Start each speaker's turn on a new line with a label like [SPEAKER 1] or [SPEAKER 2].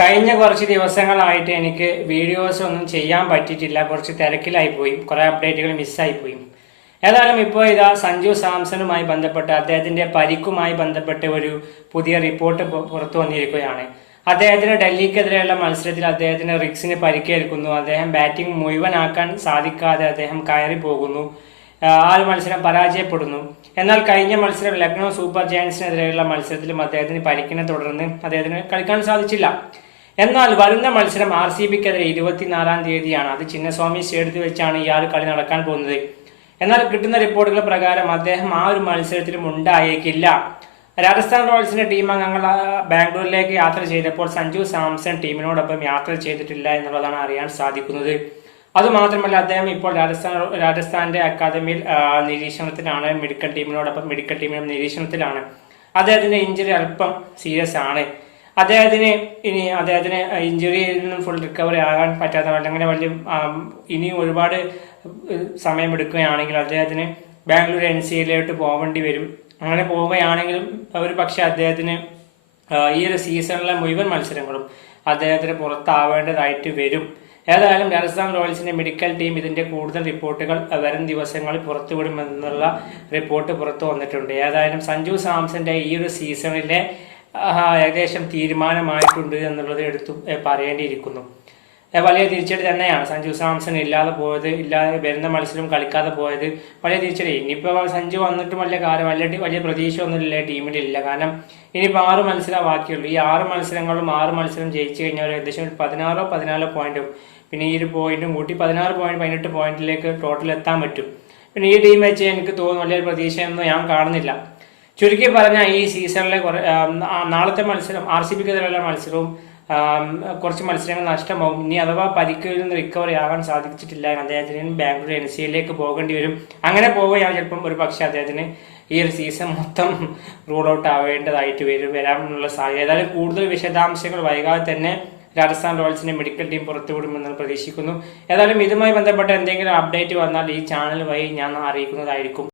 [SPEAKER 1] കഴിഞ്ഞ കുറച്ച് ദിവസങ്ങളായിട്ട് എനിക്ക് വീഡിയോസ് ഒന്നും ചെയ്യാൻ പറ്റിയിട്ടില്ല. കുറച്ച് തിരക്കിലായി പോയി. കുറെ അപ്ഡേറ്റുകൾ മിസ്സായി പോയി. ഏതായാലും ഇപ്പോൾ ഇതാ സഞ്ജു സാംസണുമായി ബന്ധപ്പെട്ട് അദ്ദേഹത്തിന്റെ പരിക്കുമായി ബന്ധപ്പെട്ട് ഒരു പുതിയ റിപ്പോർട്ട് പുറത്തു വന്നിരിക്കുകയാണ്. അദ്ദേഹത്തിന് ഡൽഹിക്കെതിരെയുള്ള മത്സരത്തിൽ അദ്ദേഹത്തിന് റിക്സിന് പരിക്കേൽക്കുന്നു. അദ്ദേഹം ബാറ്റിംഗ് മുഴുവനാക്കാൻ സാധിക്കാതെ അദ്ദേഹം കയറി പോകുന്നു ആ ഒരു മത്സരം പരാജയപ്പെടുന്നു. എന്നാൽ കഴിഞ്ഞ മത്സരം ലക്നൗ സൂപ്പർ ജയൻസിനെതിരെയുള്ള മത്സരത്തിലും അദ്ദേഹത്തിന് പരിക്കിനെ തുടർന്ന് അദ്ദേഹത്തിന് കളിക്കാൻ സാധിച്ചില്ല. എന്നാൽ വരുന്ന മത്സരം ആർ സി ബിക്കെതിരെ ഇരുപത്തിനാലാം തീയതിയാണ്. അത് ചിന്നസ്വാമി സ്റ്റേഡിയത്തിൽ വെച്ചാണ് ഇയാൾ കളി നടക്കാൻ പോകുന്നത്. എന്നാൽ കിട്ടുന്ന റിപ്പോർട്ടുകൾ പ്രകാരം അദ്ദേഹം ആ ഒരു മത്സരത്തിലും ഉണ്ടായേക്കില്ല. രാജസ്ഥാൻ റോയൽസിന്റെ ടീം അംഗങ്ങൾ ബാംഗ്ലൂരിലേക്ക് യാത്ര ചെയ്തപ്പോൾ സഞ്ജു സാംസൺ ടീമിനോടൊപ്പം യാത്ര ചെയ്തിട്ടില്ല എന്നുള്ളതാണ് അറിയാൻ സാധിക്കുന്നത്. അതുമാത്രമല്ല അദ്ദേഹം ഇപ്പോൾ രാജസ്ഥാൻ രാജസ്ഥാന്റെ അക്കാദമിയിൽ നിരീക്ഷണത്തിലാണ്. മെഡിക്കൽ ടീമിനോടൊപ്പം മെഡിക്കൽ ടീമിനും നിരീക്ഷണത്തിലാണ്. അദ്ദേഹത്തിന്റെ ഇഞ്ചുറി അല്പം സീരിയസ് ആണ്. അദ്ദേഹത്തിന് ഇനി അദ്ദേഹത്തിന് ഇഞ്ചുറിയിൽ നിന്നും ഫുൾ റിക്കവറി ആകാൻ പറ്റാത്ത അല്ലെങ്കിൽ വലിയ ഇനി ഒരുപാട് സമയമെടുക്കുകയാണെങ്കിൽ അദ്ദേഹത്തിന് ബാംഗ്ലൂർ എൻ സി എയിലോട്ട് പോകേണ്ടി വരും. അങ്ങനെ പോവുകയാണെങ്കിലും ഒരു പക്ഷെ അദ്ദേഹത്തിന് ഈ ഒരു സീസണിലെ മുഴുവൻ മത്സരങ്ങളും അദ്ദേഹത്തിന് പുറത്താവേണ്ടതായിട്ട് വരും. ഏതായാലും രാജസ്ഥാൻ റോയൽസിന്റെ മെഡിക്കൽ ടീം ഇതിന്റെ കൂടുതൽ റിപ്പോർട്ടുകൾ വരും ദിവസങ്ങളിൽ പുറത്തുവിടുമെന്നുള്ള റിപ്പോർട്ട് പുറത്തു വന്നിട്ടുണ്ട്. ഏതായാലും സഞ്ജു സാംസന്റെ ഈ ഒരു സീസണിലെ ഏകദേശം തീരുമാനമായിട്ടുണ്ട് എന്നുള്ളത് എടുത്തു പറയേണ്ടിയിരിക്കുന്നു. വലിയ തിരിച്ചടി തന്നെയാണ്. സഞ്ജു സാംസൺ ഇല്ലാതെ പോയത് ഇല്ലാതെ വരുന്ന മത്സരം കളിക്കാതെ പോയത് വലിയ തിരിച്ചടി. ഇനിയിപ്പോൾ സഞ്ജു വന്നിട്ടും വലിയ കാര്യം വലിയ വലിയ പ്രതീക്ഷ ഒന്നുമില്ല ടീമിലില്ല. കാരണം ഇനിയിപ്പോൾ ആറ് മത്സരം ബാക്കിയുള്ളൂ. ഈ ആറ് മത്സരങ്ങളും ആറ് മത്സരം ജയിച്ചു കഴിഞ്ഞാൽ ഏകദേശം ഒരു പതിനാറോ പതിനാലോ പോയിന്റും പിന്നെ ഈ ഒരു പോയിന്റും കൂട്ടി പതിനാറ് പോയിന്റ് പതിനെട്ട് പോയിന്റിലേക്ക് ടോട്ടൽ എത്താൻ പറ്റും. പിന്നെ ഈ ടീം വെച്ച് എനിക്ക് തോന്നുന്നു വലിയൊരു പ്രതീക്ഷയൊന്നും ഞാൻ കാണുന്നില്ല. ചുരുക്കി പറഞ്ഞാൽ ഈ സീസണിലെ നാളത്തെ മത്സരം ആർ സി ബിക്കെതിരെയുള്ള മത്സരവും കുറച്ച് മത്സരങ്ങൾ നഷ്ടമാവും. ഇനി അഥവാ പരിക്കിൽ നിന്ന് റിക്കവറി ആകാൻ സാധിച്ചിട്ടില്ല അദ്ദേഹത്തിന് ബാംഗ്ലൂർ എൻ സി എയിലേക്ക് പോകേണ്ടി വരും. അങ്ങനെ പോവുകയാണ് ചിലപ്പം ഒരു പക്ഷേ അദ്ദേഹത്തിന് ഈ ഒരു സീസൺ മൊത്തം റൂൾ ഔട്ട് ആവേണ്ടതായിട്ട് വരും വരാനുള്ള സാധ്യത. ഏതായാലും കൂടുതൽ വിശദാംശങ്ങൾ വൈകാതെ തന്നെ രാജസ്ഥാൻ റോയൽസിന്റെ മെഡിക്കൽ ടീം പുറത്തുവിടുമെന്ന് പ്രതീക്ഷിക്കുന്നു. ഏതായാലും ഇതുമായി ബന്ധപ്പെട്ട എന്തെങ്കിലും അപ്ഡേറ്റ് വന്നാൽ ഈ ചാനൽ വഴി ഞാൻ അറിയിക്കുന്നതായിരിക്കും.